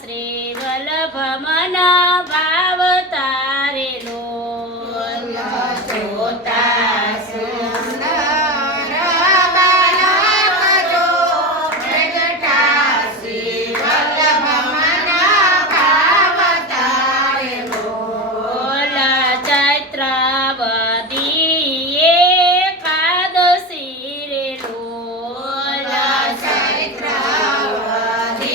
શ્રી વલ્લભ મના ભાવ તારેલો જોતા સુંદર બાલક જો પ્રગટા શ્રી વલ્લભ મના ભાવ તારેલો ચૈત્રાવતી એકાદશી રે લોલા ચૈત્રાવતી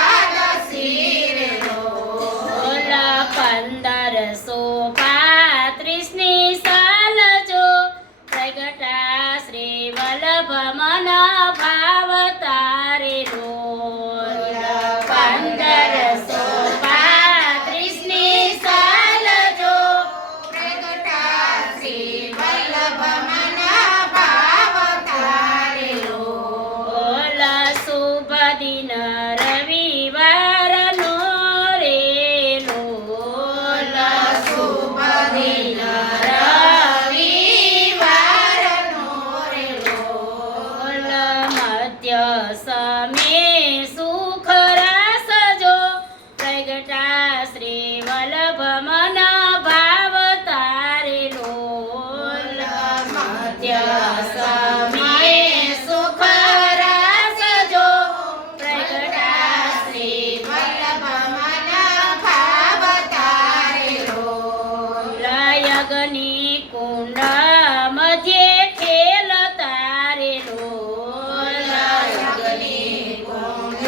એકાદશી રે લોલા 1535ની સાલ જો પ્રગટા શ્રી વલ્લભ મના ભાવ તારેલો 1535ની સાલ જો પ્રગટા શ્રી વલ્લભ મના ભાવ તારેલો શુભ દિન રવિવારનો રેલો શુભ દિન રવિવારનો રેલો મધ્ય સમે સુખ રાસ જો પ્રગટા શ્રી વલ્લભ મના ભાવ તારેલો મધ્ય સમે સુખ રાસ જો પ્રગટા શ્રી વલ્લભ મના ભાવ તારેલો યજ્ઞ કુંડ મધ્યે ખેલ તારેલો યજ્ઞ કુંડ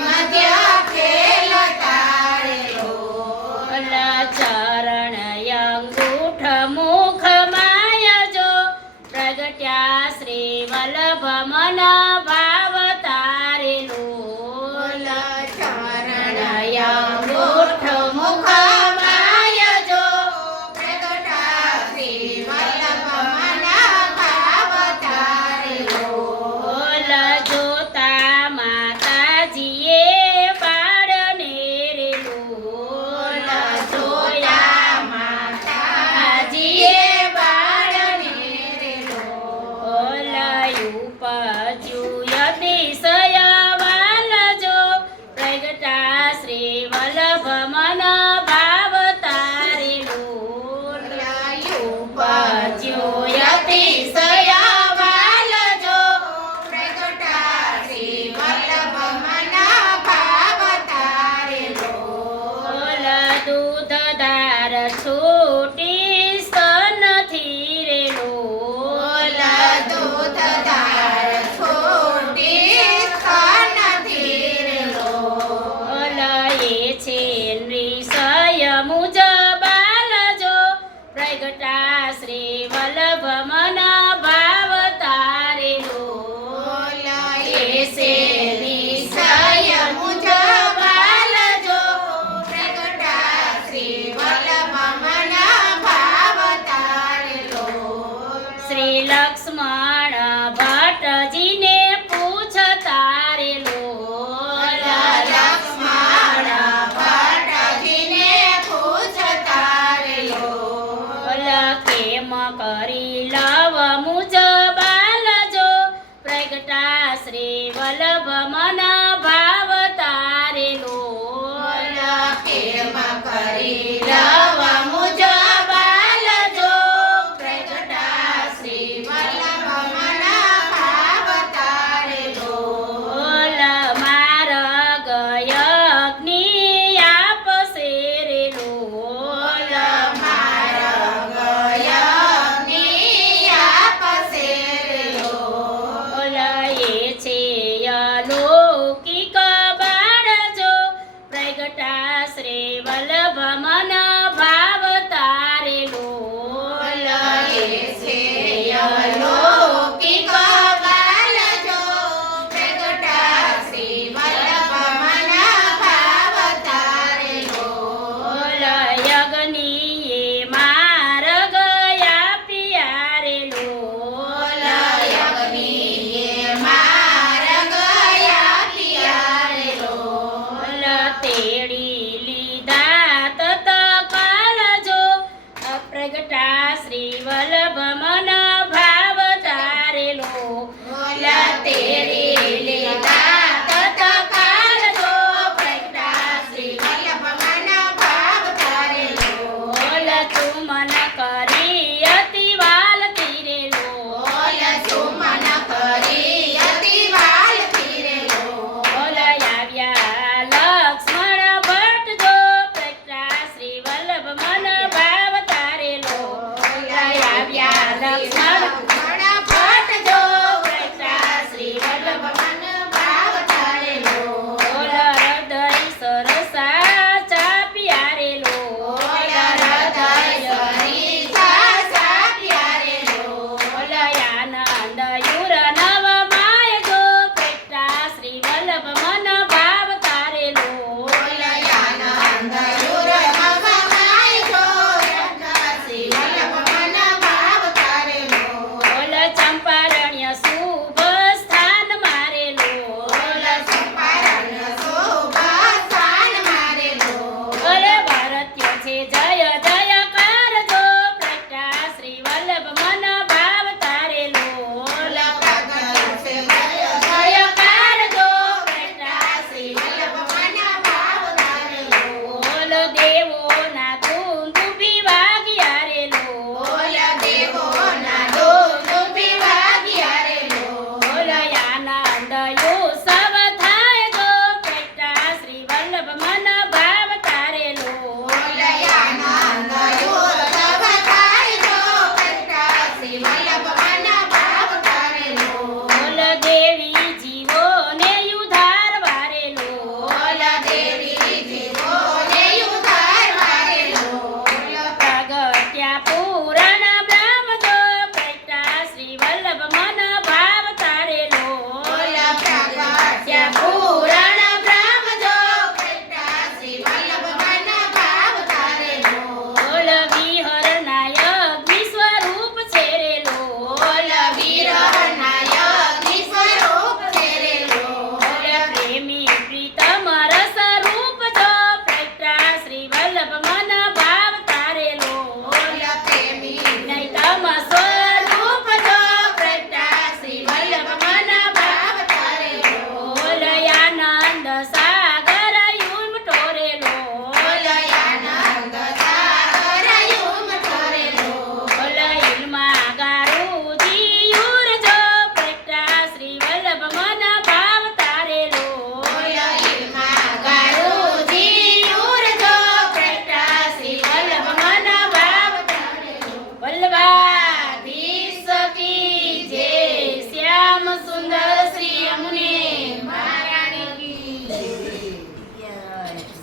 મધ્ય ખેલ તારેલો ચરણ અંગૂઠ મુખ માય જો પ્રગટ્યા શ્રી વલ્લભ મના ભાવ તારેલો ચરણ અંગૂઠ મુખ માય જો પ્રગટા વલ્લભ મન